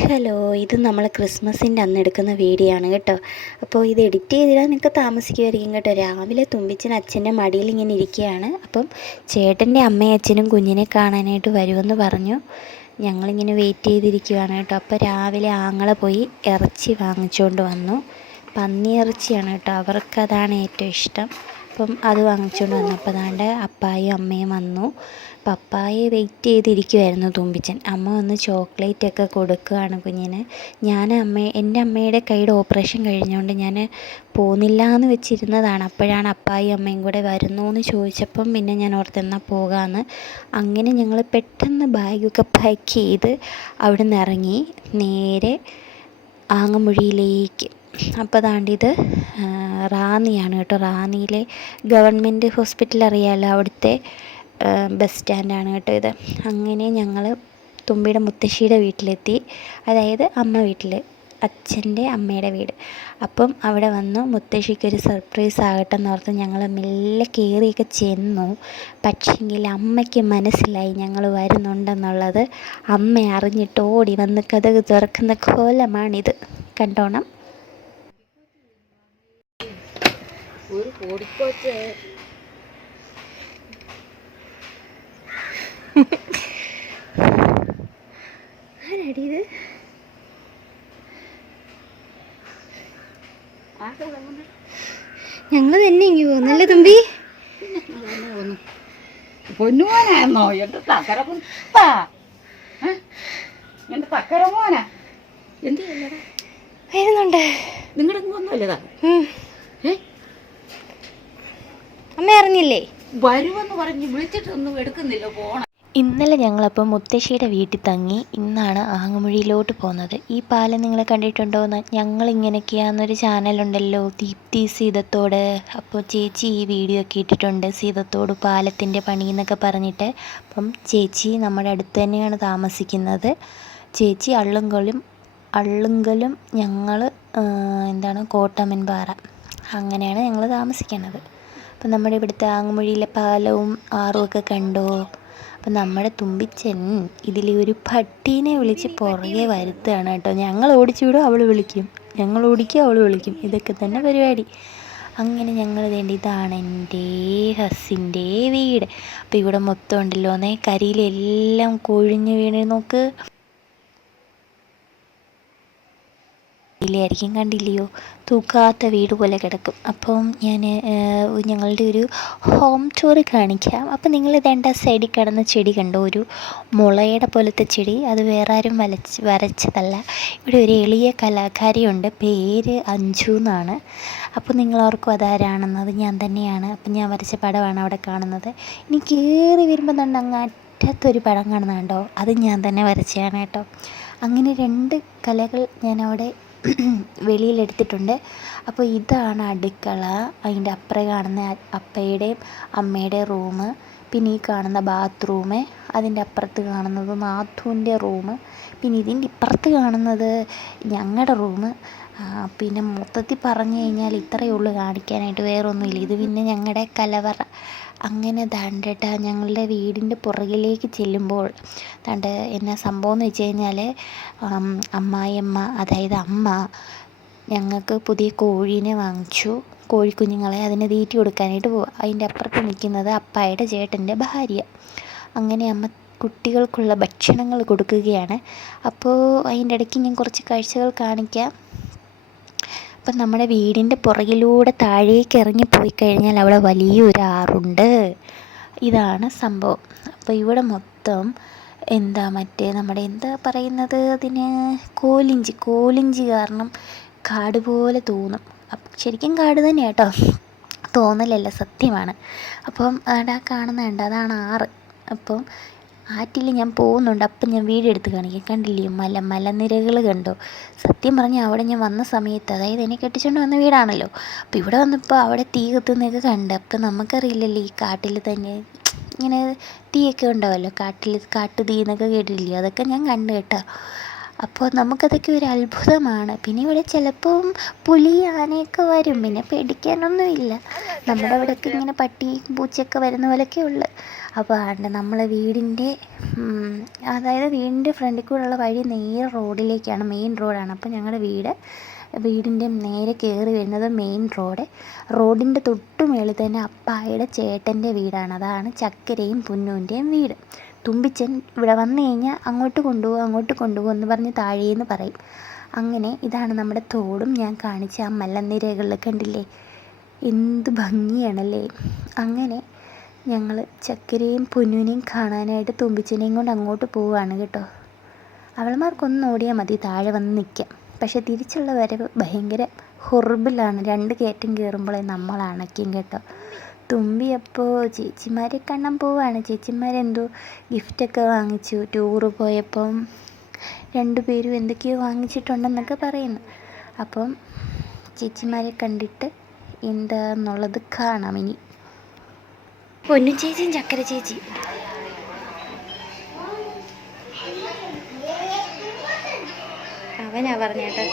Hello, ഇത് നമ്മൾ ക്രിസ്മസിൻ്റെ അന്ന് എടുക്കുന്ന വീഡിയോ ആണ് കേട്ടോ. അപ്പോൾ ഇത് എഡിറ്റ് ചെയ്തിടാൻ നിങ്ങൾക്ക് താമസിക്കുമായിരിക്കും കേട്ടോ. രാവിലെ തുമ്പിച്ചൻ അച്ഛൻ്റെ മടിയിൽ ഇങ്ങനെ ഇരിക്കുകയാണ്. അപ്പം ചേട്ടൻ്റെ അമ്മയും അച്ഛനും കുഞ്ഞിനെ കാണാനായിട്ട് വരുമെന്ന് പറഞ്ഞു. ഞങ്ങളിങ്ങനെ വെയിറ്റ് ചെയ്തിരിക്കുകയാണ് കേട്ടോ. അപ്പോൾ രാവിലെ ആങ്ങള പോയി ഇറച്ചി വാങ്ങിച്ചുകൊണ്ട് വന്നു. പന്നി ഇറച്ചിയാണ് കേട്ടോ, അവർക്കതാണ് ഏറ്റവും ഇഷ്ടം. അപ്പം അത് വാങ്ങിച്ചുകൊണ്ട് വന്നു. അപ്പോൾ അതാണ്ട് അപ്പായും അമ്മയും വന്നു. പപ്പായെ വെയിറ്റ് ചെയ്തിരിക്കുമായിരുന്നു തുമ്പിച്ചൻ. അമ്മ വന്ന് ചോക്ലേറ്റൊക്കെ കൊടുക്കുകയാണ് കുഞ്ഞിന്. എൻ്റെ അമ്മയുടെ കൈയുടെ ഓപ്പറേഷൻ കഴിഞ്ഞുകൊണ്ട് ഞാൻ പോകുന്നില്ല എന്ന് വെച്ചിരുന്നതാണ്. അപ്പോഴാണ് അപ്പായും അമ്മയും കൂടെ വരുന്നു എന്ന് ചോദിച്ചപ്പം പിന്നെ ഞാൻ ഓർത്തെന്നാൽ പോകാമെന്ന്. അങ്ങനെ ഞങ്ങൾ പെട്ടെന്ന് ബാഗൊക്കെ പാക്ക് ചെയ്ത് അവിടെ നിന്ന് ഇറങ്ങി നേരെ ആങ്ങമൂഴിയിലേക്ക്. അപ്പോൾ ദാണ്ടിത് റാന്നിയാണ് കേട്ടോ. റാന്നിയിലെ ഗവൺമെൻറ് ഹോസ്പിറ്റൽ അറിയാമല്ലോ, അവിടുത്തെ ബസ് സ്റ്റാൻഡാണ് കേട്ടോ ഇത്. അങ്ങനെ ഞങ്ങൾ തുമ്പിയുടെ മുത്തശ്ശിയുടെ വീട്ടിലെത്തി, അതായത് അമ്മ വീട്ടിൽ, അച്ഛൻ്റെ അമ്മയുടെ വീട്. അപ്പം അവിടെ വന്നു മുത്തശ്ശിക്കൊരു സർപ്രൈസ് ആകട്ടെ എന്നോർത്ത് ഞങ്ങൾ മെല്ലെ കയറിയൊക്കെ ചെന്നു. പക്ഷെങ്കിൽ അമ്മയ്ക്ക് മനസ്സിലായി ഞങ്ങൾ വരുന്നുണ്ടെന്നുള്ളത്. അമ്മ അറിഞ്ഞിട്ട് ഓടി വന്ന് കതക് തുറക്കുന്ന കോലമാണിത്, കണ്ടോണം. ഒരു കോടിക്കോച്ച് ആരാടി ഇത്? ഞങ്ങൾ തന്നെ ഇങ്ങ് പോകുന്നല്ലേ തുമ്പി? പൊന്നുമോനായിരുന്നോ? എന്റെ തക്കര എന്റെ തക്കര മോനാ. എന്ത് ചെയ്യലടാ? വരുന്നുണ്ട്. നിങ്ങളുടെ ഒന്നുമല്ലതാ. അമ്മ അറിഞ്ഞില്ലേ? വരുമെന്ന് പറഞ്ഞ് വിളിച്ചിട്ടൊന്നും എടുക്കുന്നില്ല ഫോൺ. ഇന്നലെ ഞങ്ങളപ്പോൾ മുത്തശ്ശിയുടെ വീട്ടിൽ തങ്ങി. ഇന്നാണ് ആങ്ങമൂഴിയിലോട്ട് പോകുന്നത്. ഈ പാലം നിങ്ങൾ കണ്ടിട്ടുണ്ടോ? ഞങ്ങളിങ്ങനെയൊക്കെയാണെന്നൊരു ചാനലുണ്ടല്ലോ, ദീപ്തി സീതത്തോട്. അപ്പോൾ ചേച്ചി ഈ വീഡിയോ ഒക്കെ ഇട്ടിട്ടുണ്ട്, സീതത്തോട് പാലത്തിൻ്റെ പണി എന്നൊക്കെ പറഞ്ഞിട്ട്. അപ്പം ചേച്ചി നമ്മുടെ അടുത്ത് തന്നെയാണ് താമസിക്കുന്നത്. ചേച്ചി അള്ളുങ്കലും ഞങ്ങൾ കോട്ടമ്മൻപാറ, അങ്ങനെയാണ് ഞങ്ങൾ താമസിക്കുന്നത്. അപ്പം നമ്മുടെ ഇവിടുത്തെ ആങ്ങമൂഴിയിലെ പാലവും ആറും ഒക്കെ കണ്ടോ? അപ്പം നമ്മുടെ തുമ്പിച്ചൻ ഇതിൽ ഒരു പട്ടീനെ വിളിച്ച് പുറകെ വരുത്തുകയാണ് കേട്ടോ. ഞങ്ങൾ ഓടിച്ചു വിടും, അവൾ വിളിക്കും, ഞങ്ങൾ ഓടിക്കും, അവൾ വിളിക്കും, ഇതൊക്കെ തന്നെ പരിപാടി. അങ്ങനെ ഞങ്ങൾ ഇതാണ് എൻ്റെ ഹസ്സിൻ്റെ വീട്. അപ്പോൾ ഇവിടെ മൊത്തം ഉണ്ടല്ലോ കരിയിലെല്ലാം കൊഴിഞ്ഞ് വീണ് നോക്ക്. ായിരിക്കും, കണ്ടില്ലയോ? തൂക്കാത്ത വീട് പോലെ കിടക്കും. അപ്പം ഞാൻ ഞങ്ങളുടെ ഒരു ഹോം ടൂർ കാണിക്കാം. അപ്പം നിങ്ങൾ ഇതേണ്ട സൈഡിൽ കിടന്ന ചെടി കണ്ടോ? ഒരു മുളയുടെ പോലത്തെ ചെടി. അത് വേറെ ആരും വരച്ചതല്ല. ഇവിടെ ഒരു എളിയ കലാകാരിയുണ്ട്, പേര് അഞ്ജു എന്നാണ്. അപ്പോൾ നിങ്ങളോർക്കും അതാരാണെന്നത് ഞാൻ തന്നെയാണ്. അപ്പം ഞാൻ വരച്ച പടമാണ് അവിടെ കാണുന്നത്. ഇനി കയറി വരുമ്പോൾ തന്നെ അങ്ങറ്റത്തൊരു പടം കാണുന്നത് കണ്ടോ? അത് ഞാൻ തന്നെ വരച്ചതാണ് കേട്ടോ. അങ്ങനെ 2 കലകൾ ഞാനവിടെ വെളിയിലെടുത്തിട്ടുണ്ട്. അപ്പോൾ ഇതാണ് അടുക്കള. അതിൻ്റെ അപ്പുറം കാണുന്ന അപ്പയുടെയും അമ്മയുടെയും റൂം. പിന്നെ ഈ കാണുന്ന ബാത്റൂം. അതിൻ്റെ അപ്പുറത്ത് കാണുന്നത് നാത്തൂൻ്റെ റൂം. പിന്നെ ഇതിൻ്റെ ഇപ്പുറത്ത് കാണുന്നത് ഞങ്ങളുടെ റൂം. പിന്നെ മൊത്തത്തിൽ പറഞ്ഞു കഴിഞ്ഞാൽ ഇത്രയേ ഉള്ളൂ കാണിക്കാനായിട്ട്, വേറൊന്നുമില്ല. ഇത് പിന്നെ ഞങ്ങളുടെ കലവറ. അങ്ങനെ ദാണ്ടേട്ടാ ഞങ്ങളുടെ വീടിൻ്റെ പുറകിലേക്ക് ചെല്ലുമ്പോൾ എന്നാ സംഭവം എന്ന് വെച്ച് കഴിഞ്ഞാൽ, അമ്മായിയമ്മ, അതായത് അമ്മ ഞങ്ങൾക്ക് പുതിയ കോഴീനെ വാങ്ങിച്ചു. കോഴിക്കുഞ്ഞുങ്ങളെ അതിനെ തീറ്റി കൊടുക്കാനായിട്ട് പോവുക. അതിൻ്റെ അപ്പുറത്ത് നിൽക്കുന്നത് അപ്പായുടെ ചേട്ടൻ്റെ ഭാര്യ. അങ്ങനെ അമ്മ കുട്ടികൾക്കുള്ള ഭക്ഷണങ്ങൾ കൊടുക്കുകയാണ്. അപ്പോൾ അതിൻ്റെ ഇടയ്ക്ക് ഞാൻ കുറച്ച് കാഴ്ചകൾ കാണിക്കാം. അപ്പം നമ്മുടെ വീടിൻ്റെ പുറകിലൂടെ താഴേക്ക് ഇറങ്ങിപ്പോയി കഴിഞ്ഞാൽ അവിടെ വലിയൊരു ആറുണ്ട്. ഇതാണ് സംഭവം. അപ്പോൾ ഇവിടെ മൊത്തം നമ്മുടെ പറയുന്നത് അതിന്, കോലിഞ്ചി കാരണം കാട് പോലെ തോന്നും. അപ്പം ശരിക്കും കാട് തന്നെയാണ് കേട്ടോ, തോന്നലല്ല, സത്യമാണ്. അപ്പം അവിടെ കാണുന്നുണ്ട്, അതാണ് ആറ്. അപ്പം ആറ്റിൽ ഞാൻ പോകുന്നുണ്ട്. അപ്പം ഞാൻ വീഡിയോ എടുത്ത് കാണിക്കാം. കണ്ടില്ലേ മലനിരകൾ കണ്ടോ? സത്യം പറഞ്ഞാൽ അവിടെ ഞാൻ വന്ന സമയത്ത്, അതായത് എന്നെ കെട്ടിച്ചുകൊണ്ട് വന്ന വീടാണല്ലോ, അപ്പോൾ ഇവിടെ വന്നപ്പോൾ അവിടെ തീ കത്തുന്നതൊക്കെ കണ്ട്. അപ്പം നമുക്കറിയില്ലല്ലോ, ഈ കാട്ടിൽ തന്നെ ഇങ്ങനെ തീയൊക്കെ ഉണ്ടാവുമല്ലോ, കാട്ടു തീ എന്നൊക്കെ കേട്ടില്ലേ, അതൊക്കെ ഞാൻ കണ്ടു കേട്ടോ. അപ്പോൾ നമുക്കതൊക്കെ ഒരു അത്ഭുതമാണ്. പിന്നെ ഇവിടെ ചിലപ്പം പുലി ആനയൊക്കെ വരും, പിന്നെ പേടിക്കാനൊന്നുമില്ല. നമ്മുടെ അവിടെയൊക്കെ ഇങ്ങനെ പട്ടി പൂച്ചയൊക്കെ വരുന്ന പോലെയൊക്കെ ഉള്ളു. അപ്പോൾ ആണ്ട് നമ്മളെ വീടിൻ്റെ അതായത് വീടിൻ്റെ ഫ്രണ്ടിൽ കൂടെയുള്ള വഴി നേരെ റോഡിലേക്കാണ്, മെയിൻ റോഡാണ്. അപ്പോൾ ഞങ്ങളുടെ വീടിൻ്റെ നേരെ കയറി വരുന്നത് മെയിൻ റോഡിൻ്റെ തൊട്ട് മേളിൽ തന്നെ അപ്പായുടെ ചേട്ടൻ്റെ വീടാണ്. അതാണ് ചക്കരയും പുന്നുവിൻ്റെയും വീട്. തുമ്പിച്ചൻ ഇവിടെ വന്നു കഴിഞ്ഞാൽ അങ്ങോട്ട് കൊണ്ടുപോകും എന്ന് പറഞ്ഞ് താഴേന്ന് പറയും. അങ്ങനെ ഇതാണ് നമ്മുടെ തോടും. ഞാൻ കാണിച്ച ആ മലനിരകളിൽ കണ്ടില്ലേ, എന്ത് ഭംഗിയാണല്ലേ. അങ്ങനെ ഞങ്ങൾ ചക്കരയും പുന്നുവിനെയും കാണാനായിട്ട് തുമ്പിച്ചനെയും കൊണ്ട് അങ്ങോട്ട് പോവുകയാണ് കേട്ടോ. അവൾമാർക്കൊന്ന് ഓടിയാൽ മതി താഴെ വന്ന് നിൽക്കാം. പക്ഷെ തിരിച്ചുള്ള വരവ് ഭയങ്കര ഹൊറിബിളാണ്. 2 കയറ്റം കയറുമ്പോഴേ നമ്മൾ അണയ്ക്കും കേട്ടോ. തുമ്പി അപ്പോൾ ചേച്ചിമാരെ കാണാൻ പോവാണ്. ചേച്ചിമാരെന്തോ ഗിഫ്റ്റൊക്കെ വാങ്ങിച്ചു. ടൂറ് പോയപ്പം 2 പേരും എന്തൊക്കെയോ വാങ്ങിച്ചിട്ടുണ്ടെന്നൊക്കെ പറയുന്നു. അപ്പം ചേച്ചിമാരെ കണ്ടിട്ട് എന്താന്നുള്ളത് കാണാം ഇനി. പൊന്നു ചേച്ചിയും ചക്കര ചേച്ചി അവനാ പറഞ്ഞേട്ടോ.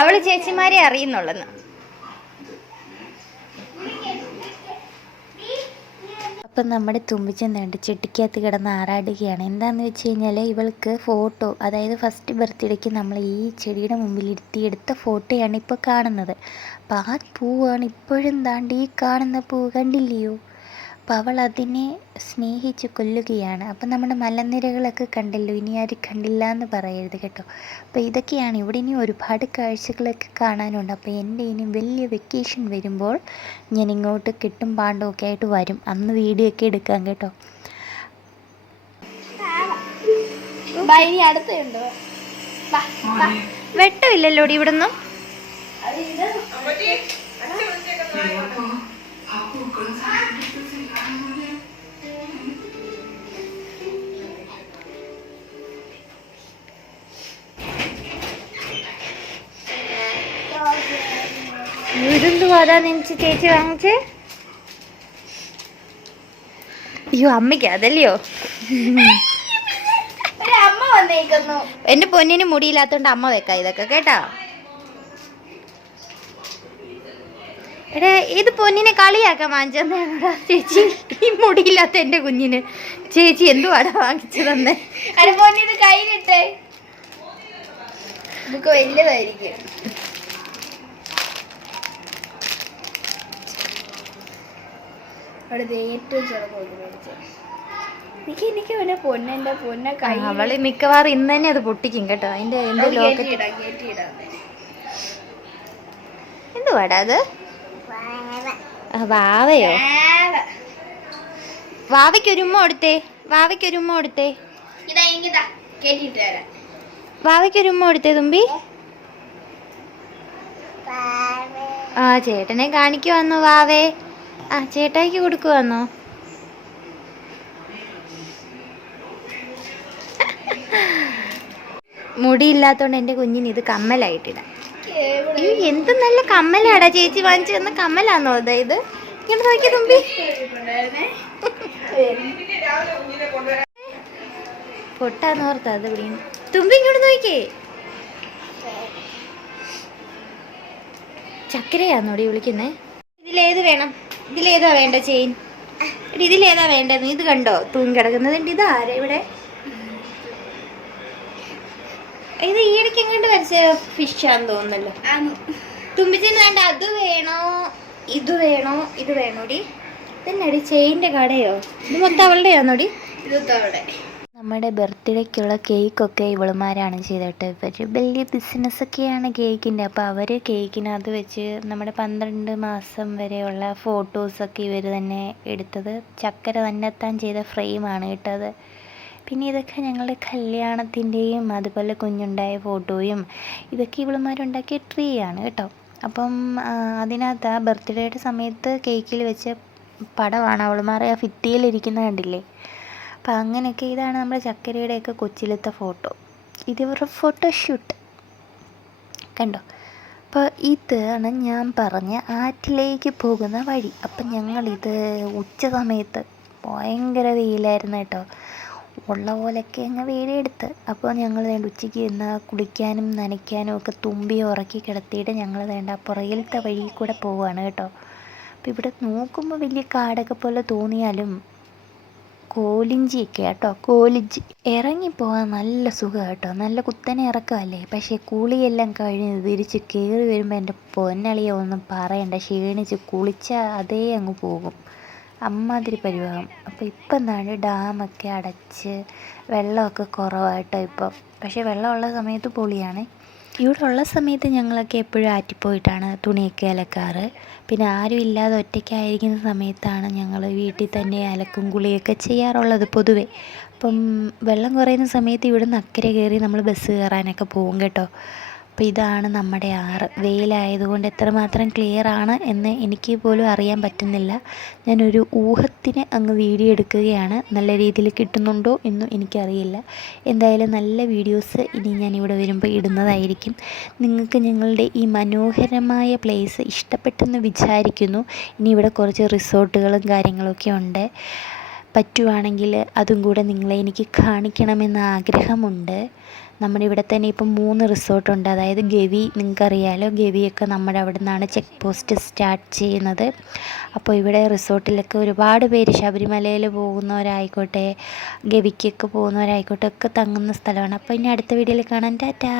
അവള് ചേച്ചിമാരെ അറിയുന്നുള്ളെന്ന്. അപ്പം നമ്മുടെ തുമ്പിച്ചൻ നേണ്ട ചെട്ടിക്കകത്ത് കിടന്ന് ആറാടുകയാണ്. എന്താണെന്ന് വെച്ച് കഴിഞ്ഞാൽ ഇവൾക്ക് ഫോട്ടോ, അതായത് ഫസ്റ്റ് ബർത്ത്ഡേക്ക് നമ്മൾ ഈ ചെടിയുടെ മുമ്പിൽ എടുത്ത ഫോട്ടോയാണ് ഇപ്പോൾ കാണുന്നത്. അപ്പോൾ ആ പൂവാണ് ഇപ്പോഴും താണ്ട് ഈ കാണുന്ന പൂവ് കണ്ടില്ലയോ. അപ്പോൾ അവൾ അതിനെ സ്നേഹിച്ച് കൊല്ലുകയാണ്. അപ്പം നമ്മുടെ മലനിരകളൊക്കെ കണ്ടല്ലോ, ഇനി ആരും കണ്ടില്ല എന്ന് പറയരുത് കേട്ടോ. അപ്പോൾ ഇതൊക്കെയാണ്. ഇവിടെ ഇനി ഒരുപാട് കാഴ്ചകളൊക്കെ കാണാനുണ്ട്. അപ്പോൾ എൻ്റെ ഇനി വലിയ വെക്കേഷൻ വരുമ്പോൾ ഞാൻ ഇങ്ങോട്ട് കെട്ടും പാണ്ടമൊക്കെ ആയിട്ട് വരും. അന്ന് വീഡിയോ ഒക്കെ എടുക്കാം കേട്ടോ. അടുത്തുണ്ടോ വെട്ടമില്ലല്ലോ ഇവിടെ ഒന്നും. ഇതെന്തുവാ നെഞ്ച് ചേച്ചി വാങ്ങിച്ചേ? അയ്യോ അമ്മയ്ക്ക് അതല്ലയോ. അമ്മ വന്നേക്കുന്നു. എന്റെ പൊന്നിന് മുടിയില്ലാത്തോണ്ട് അമ്മ വെക്കാം ഇതൊക്കെ കേട്ടോ. എടാ ഇത് പൊന്നിനെ കളിയാക്കാൻ വാങ്ങിച്ചെന്നാ ചേച്ചി. ഈ മുടിയില്ലാത്ത എന്റെ കുഞ്ഞിന് ചേച്ചി എന്തുവാടാ വാങ്ങിച്ചു തന്നെ? പൊന്നിന് കയ്യിലിട്ടേ, നമുക്ക് വലുതായിരിക്കും. അവള് മിക്കവാറും ഇന്ന് തന്നെ അത് പൊട്ടിക്കും കേട്ടോ. അതിന്റെ എന്തുവാടാ അത്? വാവയോ? വാവയ്ക്കൊരു ഉമ്മ കൊടുത്തേ. വാവയ്ക്കൊരു ഉമ്മ കൊടുത്തേ തുമ്പി. ആ ചേട്ടനെ കാണിക്കുവാന്നോ വാവേ? ആ ചേട്ടായിക്ക് കൊടുക്കുവാന്നോ? മുടിയില്ലാത്തോണ്ട് എൻ്റെ കുഞ്ഞിന് ഇത് കമ്മലായിട്ടിടാം. എന്ത് നല്ല കമ്മലാടാ ചേച്ചി വാങ്ങിച്ചു തന്ന കമ്മലാന്നോ ഇത്? ഇങ്ങനെ നോക്കി തുമ്പി. പൊട്ടാന്നോർത്താ അത് വിളിക്കുന്നു. തുമ്പി ഇങ്ങോട്ട് നോക്കിയേ. ചക്കരയാന്നോടി വിളിക്കുന്നേ. ഇതിലേത് വേണം? ഇതിലേതാ വേണ്ട ചെയിൻ? ഇതിലേതാ വേണ്ടത്? ഇത് കണ്ടോ തൂങ്ങി കിടക്കുന്നത്? ഇതാരാ ഇവിടെ? ഇത് ഈയിടയ്ക്ക് എങ്ങോട്ട് വരച്ച ഫിഷാന്ന് തോന്നുന്നല്ലോ. തുമ്പിച്ചന് വേണ്ട അത് വേണോ ഇത് വേണോ? ഇത് വേണോടി? ഇതന്നെടി ചെയിൻ്റെ കടയോ? ഇത് മൊത്തം അവളുടെയാന്നോടി? ഇതൊക്കെ നമ്മുടെ ബർത്ത്ഡേക്കുള്ള കേക്കൊക്കെ ഇവളുമാരാണ് ചെയ്തിട്ട്. ഇവർ വലിയ ബിസിനസ്സൊക്കെയാണ് കേക്കിൻ്റെ. അപ്പോൾ അവർ കേക്കിനകത്ത് വെച്ച് നമ്മുടെ 12 മാസം വരെയുള്ള ഫോട്ടോസൊക്കെ ഇവർ തന്നെ എടുത്തത്. ചക്കര തന്നെത്താൻ ചെയ്ത ഫ്രെയിമാണ് കേട്ടത്. പിന്നെ ഇതൊക്കെ ഞങ്ങളുടെ കല്യാണത്തിൻ്റെയും അതുപോലെ കുഞ്ഞുണ്ടായ ഫോട്ടോയും ഇതൊക്കെ ഇവളുമാരുണ്ടാക്കിയ ട്രീ ആണ് കേട്ടോ. അപ്പം അതിനകത്ത് ആ ബർത്ത്ഡേയുടെ സമയത്ത് കേക്കിൽ വെച്ച പടമാണ് അവളുമാരെ ആ ഭിത്തിയിലിരിക്കുന്ന കണ്ടില്ലേ. അപ്പം അങ്ങനെയൊക്കെ. ഇതാണ് നമ്മുടെ ചക്കരയുടെയൊക്കെ കൊച്ചിലത്തെ ഫോട്ടോ. ഇതിവരുടെ ഫോട്ടോഷൂട്ട് കണ്ടോ. അപ്പോൾ ഇതാണ് ഞാൻ പറഞ്ഞ ആറ്റിലേക്ക് പോകുന്ന വഴി. അപ്പം ഞങ്ങളിത് ഉച്ച സമയത്ത് ഭയങ്കര വെയിലായിരുന്നു കേട്ടോ. ഉള്ള പോലെയൊക്കെ അങ്ങ് വെയിലെടുത്ത്. അപ്പോൾ ഞങ്ങൾ വേണ്ട ഉച്ചയ്ക്ക് ഇന്ന് കുളിക്കാനും നനയ്ക്കാനും ഒക്കെ തുമ്പി ഉറക്കി കിടത്തിയിട്ട് ഞങ്ങൾ വേണ്ട പുറകിലത്തെ വഴി കൂടെ പോവുകയാണ് കേട്ടോ. അപ്പോൾ ഇവിടെ നോക്കുമ്പോൾ വലിയ കാടൊക്കെ പോലെ തോന്നിയാലും കോലിഞ്ചിയൊക്കെ കേട്ടോ, കോലിഞ്ചി ഇറങ്ങിപ്പോകാൻ നല്ല സുഖം കേട്ടോ. നല്ല കുത്തനെ ഇറക്കമല്ലേ. പക്ഷേ കുളിയെല്ലാം കഴിഞ്ഞ് തിരിച്ച് കയറി വരുമ്പോൾ എൻ്റെ പൊന്നളിയെ ഒന്നും പറയണ്ട, ക്ഷീണിച്ച് കുളിച്ചാൽ അതേ അങ്ങ് പോകും, അമ്മാതിരി പരിവാഹം. അപ്പോൾ ഇപ്പം എന്താണ് ഡാമൊക്കെ അടച്ച് വെള്ളമൊക്കെ കുറവായിട്ടോ ഇപ്പം. പക്ഷേ വെള്ളമുള്ള സമയത്ത് പൊളിയാണ്. ഇവിടെ ഉള്ള സമയത്ത് ഞങ്ങളൊക്കെ എപ്പോഴും ആറ്റിപ്പോയിട്ടാണ് തുണിയൊക്കെ അലക്കാറ്. പിന്നെ ആരും ഇല്ലാതെ ഒറ്റയ്ക്കായിരിക്കുന്ന സമയത്താണ് ഞങ്ങൾ വീട്ടിൽ തന്നെ അലക്കും കുളിയൊക്കെ ചെയ്യാറുള്ളത് പൊതുവെ. അപ്പം വെള്ളം കുറയുന്ന സമയത്ത് ഇവിടെ നിന്ന് അക്കരെ കയറി നമ്മൾ ബസ് കയറാനൊക്കെ പോകും കേട്ടോ. അപ്പോൾ ഇതാണ് നമ്മുടെ ആറ്. വെയിലായതുകൊണ്ട് എത്രമാത്രം ക്ലിയർ ആണ് എന്ന് എനിക്ക് പോലും അറിയാൻ പറ്റുന്നില്ല. ഞാനൊരു ഊഹത്തിന് അങ്ങ് വീഡിയോ എടുക്കുകയാണ്. നല്ല രീതിയിൽ കിട്ടുന്നുണ്ടോ എന്നും എനിക്കറിയില്ല. എന്തായാലും നല്ല വീഡിയോസ് ഇനി ഞാനിവിടെ വരുമ്പോൾ ഇടുന്നതായിരിക്കും. നിങ്ങൾക്ക് ഞങ്ങളുടെ ഈ മനോഹരമായ പ്ലേസ് ഇഷ്ടപ്പെട്ടെന്ന് വിചാരിക്കുന്നു. ഇനി ഇവിടെ കുറച്ച് റിസോർട്ടുകളും കാര്യങ്ങളൊക്കെ ഉണ്ട്. പറ്റുവാണെങ്കിൽ അതും കൂടെ നിങ്ങളെ എനിക്ക് കാണിക്കണമെന്ന് ആഗ്രഹമുണ്ട്. നമ്മുടെ ഇവിടെ തന്നെ ഇപ്പം 3 റിസോർട്ടുണ്ട്. അതായത് ഗവി, നിങ്ങൾക്കറിയാലോ ഗവിയൊക്കെ നമ്മുടെ അവിടെ നിന്നാണ് ചെക്ക് പോസ്റ്റ് സ്റ്റാർട്ട് ചെയ്യുന്നത്. അപ്പോൾ ഇവിടെ റിസോർട്ടിലൊക്കെ ഒരുപാട് പേര് ശബരിമലയിൽ പോകുന്നവരായിക്കോട്ടെ ഗവിക്കൊക്കെ പോകുന്നവരായിക്കോട്ടെ ഒക്കെ തങ്ങുന്ന സ്ഥലമാണ്. അപ്പോൾ ഇനി അടുത്ത വീഡിയോയിൽ കാണാം. ടാറ്റാ.